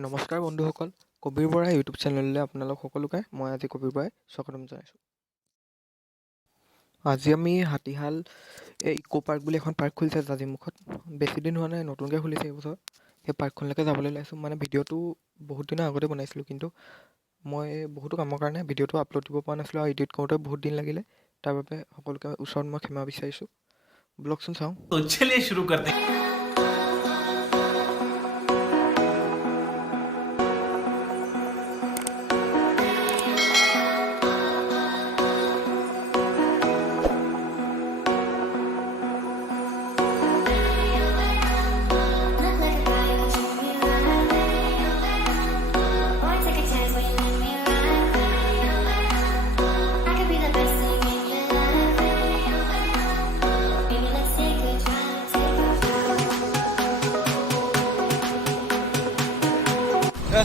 নমস্কাৰ বন্ধুসকল, কবিৰ বৰা ইউটিউব চেনেললৈ আপোনালোক সকলোকে মই আজি কবিৰ বৰাই স্বাগতম জনাইছোঁ। আজি আমি হাতীহাল ইকো পাৰ্ক বুলি এখন পাৰ্ক খুলিছে জাজিমুখত। বেছি দিন হোৱা নাই, নতুনকৈ খুলিছে এইবছৰ। সেই পাৰ্কখনলৈকে যাবলৈ ওলাইছোঁ। মানে ভিডিঅ'টো বহুত দিনৰ আগতে বনাইছিলোঁ, কিন্তু মই বহুতো কামৰ কাৰণে ভিডিঅ'টো আপলোড দিব পৰা নাছিলোঁ আৰু এডিট কৰোঁতে বহুত দিন লাগিলে। তাৰ বাবে সকলোকে ওচৰত মই ক্ষমা বিচাৰিছোঁ। ব্লগচোন চাওঁ। तो चलिए शुरू करते हैं।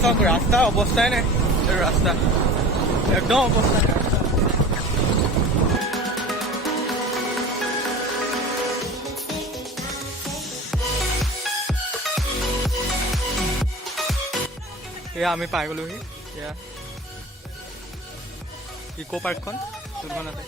সব রাস্তার অবস্থায় নেই, রাস্তা একদম অবস্থা নেই। এয়া আমি পাই গ'লোহি। এয়া ইকো পাৰ্কখন আছে।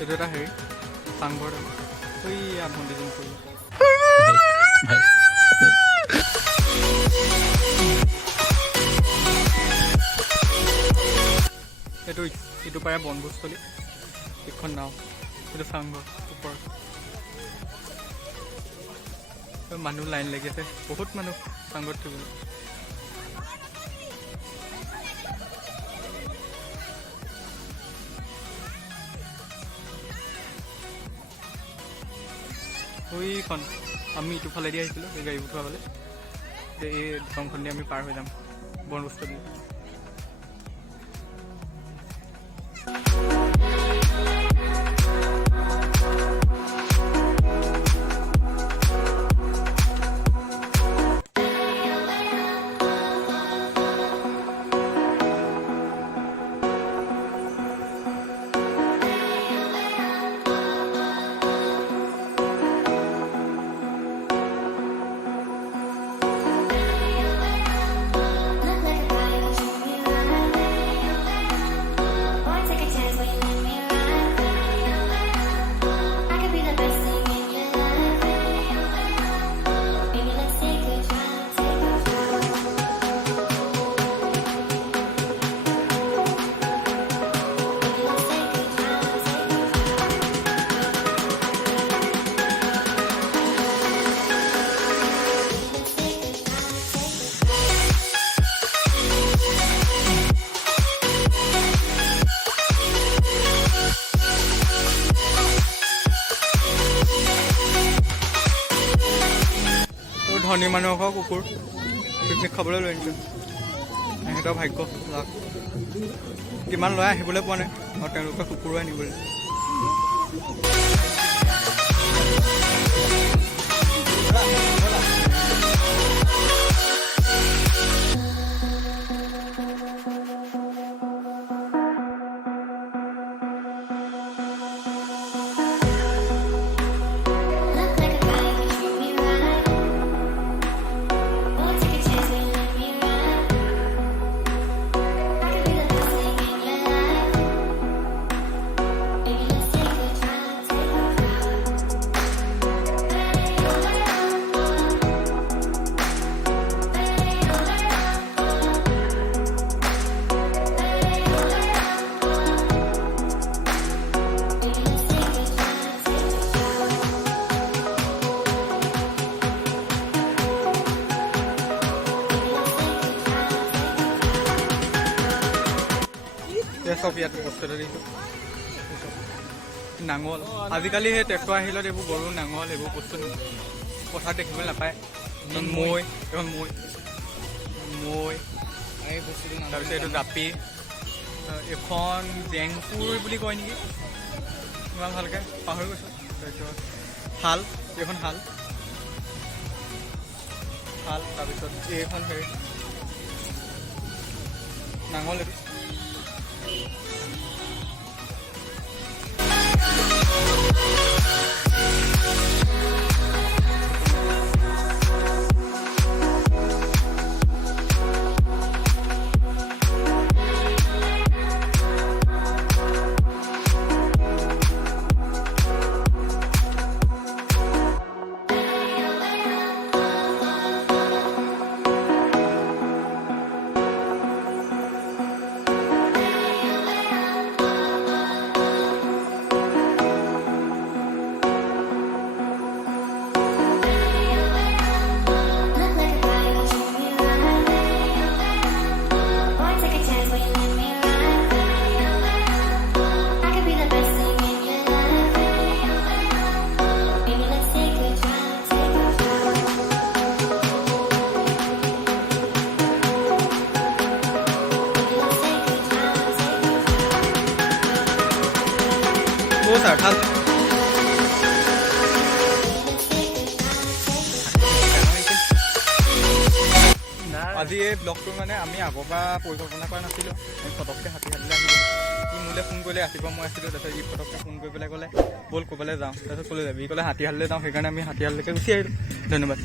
এইটো এটা হেৰি চাংঘৰ ভণ্টিজন কৰিলোঁ। এইটো ইটো পাৰে বনভোজস্থলী, এইখন নাও, এইটো চাংঘৰ ওপৰত। মানুহ লাইন লাগি আছে, বহুত মানুহ চাংঘৰত থাকিবলৈ। ওইখন আমি ইটো ফালেদি আহিছিলোঁ, এই গাড়ীবোৰ থোৱাবলৈ। এই দোকানখন দি আমি পাৰ হৈ যাম বনবস্তুলৈ। ধনী মানুহক কুকুৰ পিকনিক খাবলৈ লৈ আনিছে। সিহঁতৰ ভাগ্য লাভ, কিমান লৈ আহিবলৈ পোৱা নাই আৰু তেওঁলোকে কুকুৰো আনিবলৈ। চব ইয়াত বস্তু এটা দিছোঁ নাঙল আজিকালি সেই ট্ৰেক্টৰ আহিলত এইবোৰ গৰু নাঙল এইবোৰ বস্তু পথাৰত দেখিবলৈ নাপায় মৈ এখন মৈ তাৰপিছত এইটো জাপি এখন জেংপুৰ বুলি কয় নেকি ইমান ভালকৈ পাহৰি গৈছোঁ তাৰপিছত শাল এইখন শাল তাৰপিছত এইখন হেৰি নাঙল এইটো ভাল আজি এই ব্লগটো মানে আমি আগৰ পৰা পৰিকল্পনা কৰা নাছিলোঁ আমি ফটককৈ হাতীহাললৈ আহিলোঁ ই মোলৈ ফোন কৰিলে ৰাতিপুৱা মই আছিলোঁ তাৰপিছত ই ফটককৈ ফোন কৰি পেলাই ক'লে ব'ল ক'বলৈ যাওঁ তাৰপিছত ক'লৈ যাবি ই ক'লে হাতীহাললৈ যাওঁ সেইকাৰণে আমি হাতীহাললৈকে গুচি আহিলোঁ ধন্যবাদ